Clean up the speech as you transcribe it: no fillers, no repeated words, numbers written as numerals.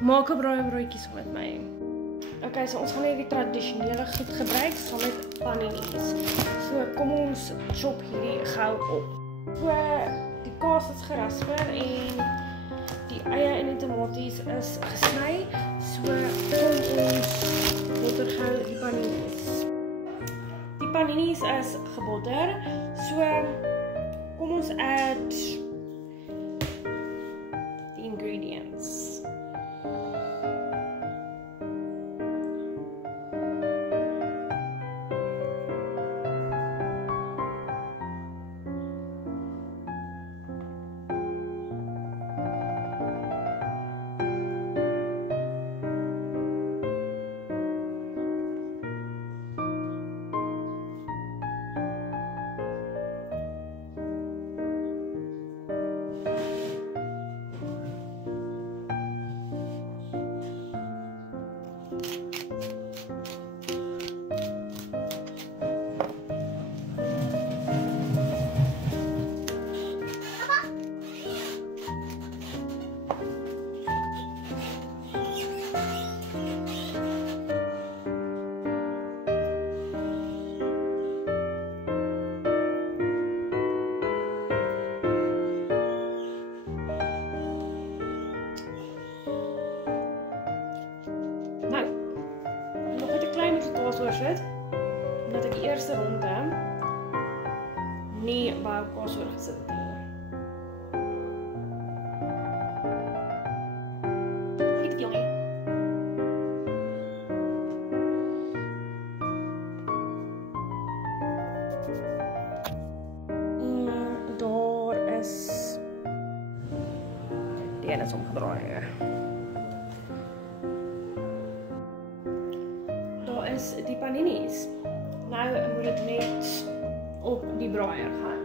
Maak 'n braaibroodjie saam met my. Okay, so ons gaan net die tradisionele goed gebruik saam met paninis. So kom ons chop hierdie gou op. So die kaas is gerasper en die eie en die tomaties is gesny. So kom ons botter gou die paninis. Die paninis is gebotter. So kom ons add die ingredients. Sit, omdat ek die eerste ronde nie baie op kaas oorgesit het nie. Nie te veel nie. En daar is die ene is omgedraai. Is die paninis. Nou moet dit net op die braaier gaan.